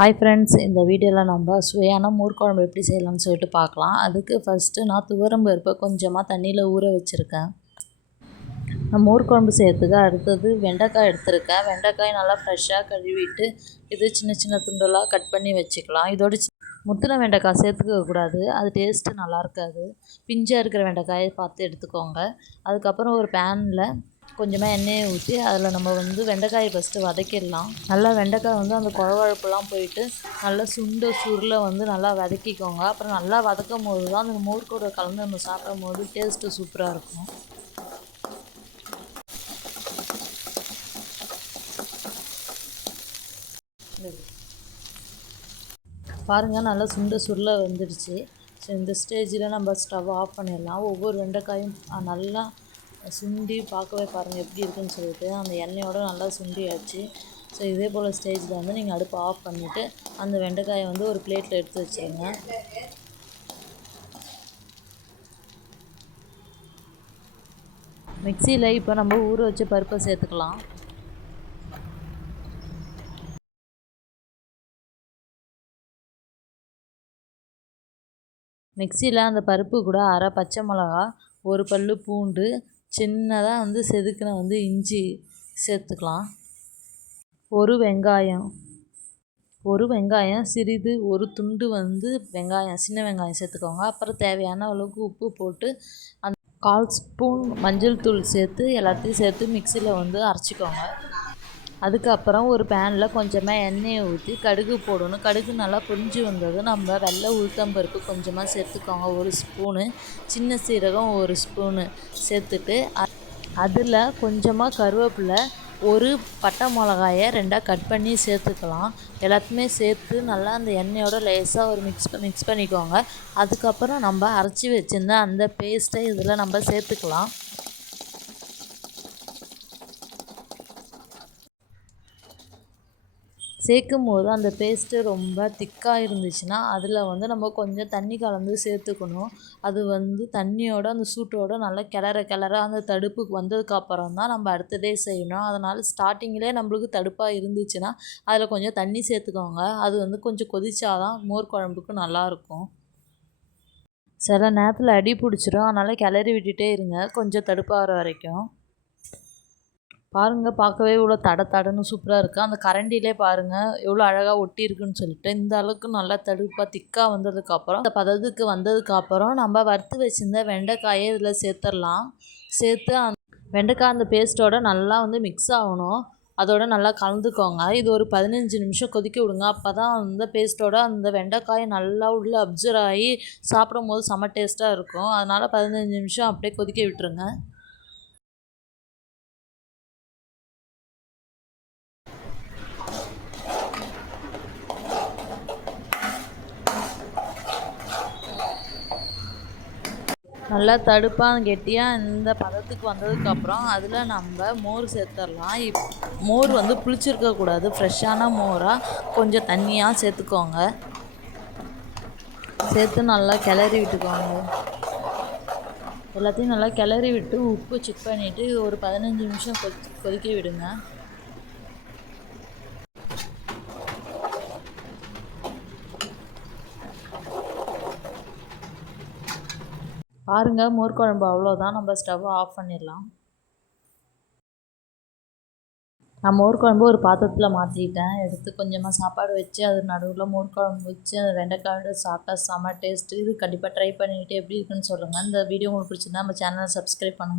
Hi friends, இந்த வீடியோவில் நம்ம சுவையான மோர் குழம்பு எப்படி செய்யலாம்னு சொல்லிட்டு பார்க்கலாம். அதுக்கு ஃபஸ்ட்டு நான் துவரம் பருப்பை கொஞ்சமாக தண்ணியில் ஊற வச்சுருக்கேன். நான் மோர் குழம்பு செய்கிறதுக்கு அடுத்தது வெண்டைக்காய் எடுத்துருக்கேன். வெண்டைக்காய் நல்லா ஃப்ரெஷ்ஷாக கழுவிட்டு இது சின்ன சின்ன துண்டெல்லாம் கட் பண்ணி வச்சுக்கலாம். இதோட முத்தின வெண்டைக்காய் சேர்த்துக்கக்கூடாது, அது டேஸ்ட்டு நல்லா இருக்காது. பிஞ்சாக இருக்கிற வெண்டைக்காயை பார்த்து எடுத்துக்கோங்க. அதுக்கப்புறம் ஒரு பேனில் கொஞ்சமாக எண்ணெயை ஊற்றி அதில் நம்ம வெண்டைக்காயை ஃபஸ்ட்டு வதக்கிடலாம். நல்லா வெண்டைக்காய் அந்த குழகுழப்புலாம் போயிட்டு நல்லா சுருளை நல்லா வதக்கிக்கோங்க. அப்புறம் நல்லா வதக்கும் போது தான் அந்த மோர் கூட கலந்து நம்ம சாப்பிடும் போது டேஸ்ட்டு சூப்பராக இருக்கும். பாருங்கள், நல்லா சுருளை வந்துடுச்சு. ஸோ இந்த ஸ்டேஜில் நம்ம ஸ்டவ் ஆஃப் பண்ணிடலாம். ஒவ்வொரு வெண்டைக்காயும் நல்லா சுண்டி பார்க்கவே பாருங்கள் எப்படி இருக்குன்னு சொல்லிட்டு அந்த எண்ணெயோடு நல்லா சுண்டியாச்சு. ஸோ இதே போல் ஸ்டேஜில் நீங்கள் அடுப்பை ஆஃப் பண்ணிவிட்டு அந்த வெண்டைக்காயை ஒரு பிளேட்டில் எடுத்து வச்சுருங்க. மிக்சியில் இப்போ நம்ம ஊற வச்ச பருப்பை சேர்த்துக்கலாம். மிக்சியில் அந்த பருப்பு கூட அரை பச்சை மிளகா, ஒரு பல் பூண்டு, சின்னதாக செதுக்கின இஞ்சி சேர்த்துக்கலாம். ஒரு வெங்காயம் சிறிது, ஒரு துண்டு வெங்காயம், சின்ன வெங்காயம் சேர்த்துக்கோங்க. அப்புறம் தேவையான அளவுக்கு உப்பு போட்டு அந்த 1/4 ஸ்பூன் மஞ்சள் தூள் சேர்த்து எல்லாத்தையும் சேர்த்து மிக்சியில் அரைச்சிக்கோங்க. அதுக்கப்புறம் ஒரு பேனில் கொஞ்சமாக எண்ணெயை ஊற்றி கடுகு போடணும். கடுகு நல்லா பொரிஞ்சு வந்ததும் நம்ம வெள்ளை உளுத்தம்பருப்பு கொஞ்சமாக சேர்த்துக்கோங்க. 1 ஸ்பூனு, சின்ன சீரகம் 1 ஸ்பூனு சேர்த்துட்டு அதில் கொஞ்சமாக கருவேப்பிலை, ஒரு பட்டை மிளகாயை 2ஆக கட் பண்ணி சேர்த்துக்கலாம். எல்லாத்தையுமே சேர்த்து நல்லா அந்த எண்ணெயோட லேசாக மிக்ஸ் பண்ணிக்கோங்க. அதுக்கப்புறம் நம்ம அரைச்சி வச்சுருந்த அந்த பேஸ்ட்டை இதில் நம்ம சேர்த்துக்கலாம். சேர்க்கும் போது அந்த பேஸ்ட்டு ரொம்ப திக்காக இருந்துச்சுன்னா அதில் நம்ம கொஞ்சம் தண்ணி கலந்து சேர்த்துக்கணும். அது தண்ணியோட அந்த சூட்டோடு நல்லா கிளற அந்த தடுப்புக்கு வந்ததுக்கப்புறம் தான் நம்ம அடுத்ததே செய்யணும். அதனால் ஸ்டார்டிங்கிலே நம்மளுக்கு தடுப்பாக இருந்துச்சுன்னா அதில் கொஞ்சம் தண்ணி சேர்த்துக்கோங்க. அது கொஞ்சம் கொதிச்சாதான் மோர் குழம்புக்கு நல்லாயிருக்கும். சில நேரத்தில் அடி பிடிச்சிரும், அதனால் கிளறி விட்டுட்டே இருங்க கொஞ்சம் தடுப்பாகிற வரைக்கும். பாருங்கள், பார்க்கவே இவ்வளோ தடன்னு சூப்பராக இருக்குது. அந்த கரண்டிலே பாருங்கள் எவ்வளோ அழகாக ஒட்டி இருக்குன்னு சொல்லிட்டு. இந்த அளவுக்கு நல்லா தடுப்பாக திக்காக வந்ததுக்கப்புறம் அந்த பதத்துக்கு வந்ததுக்கப்புறம் நம்ம வறுத்து வச்சுருந்த வெண்டைக்காயை இதில் சேர்த்துடலாம். சேர்த்து வெண்டைக்காய் அந்த பேஸ்ட்டோட நல்லா மிக்ஸ் ஆகணும். அதோட நல்லா கலந்துக்கோங்க. இது ஒரு 15 நிமிஷம் கொதிக்க விடுங்க. அப்போ தான் அந்த பேஸ்ட்டோட அந்த வெண்டைக்காயை நல்லா உள்ளே அப்சர்வ் ஆகி சாப்பிடும் போது செம்ம டேஸ்ட்டாக இருக்கும். அதனால் 15 நிமிஷம் அப்படியே கொதிக்க விட்டுருங்க. நல்லா தடுப்பாக கெட்டியாக இந்த பதத்துக்கு வந்ததுக்கப்புறம் அதில் நம்ம மோர் சேர்த்துடலாம். மோர் புளிச்சிருக்கக்கூடாது, ஃப்ரெஷ்ஷான மோராக கொஞ்சம் தண்ணியாக சேர்த்துக்கோங்க. சேர்த்து நல்லா கிளறி விட்டுக்கோங்க. எல்லாத்தையும் நல்லா கிளறி விட்டு உப்பு செக் பண்ணிவிட்டு ஒரு 15 நிமிஷம் கொதிக்க விடுங்க. பாருங்கள், மோர் குழம்பு அவ்வளோதான். நம்ம ஸ்டவ்வை ஆஃப் பண்ணிடலாம். நான் மோர் குழம்பு ஒரு பாத்திரத்தில் மாற்றிட்டேன். எடுத்து கொஞ்சமாக சாப்பாடு வச்சு அது நடுவில் மோர் குழம்பு வச்சு அந்த வெண்டைக்காயோட சாப்பிட்டா செம்ம டேஸ்ட்டு. இது கண்டிப்பாக ட்ரை பண்ணிவிட்டு எப்படி இருக்குன்னு சொல்லுங்கள். இந்த வீடியோ உங்களுக்கு பிடிச்சிருந்தா நம்ம சேனலை சப்ஸ்கிரைப் பண்ணுங்கள்.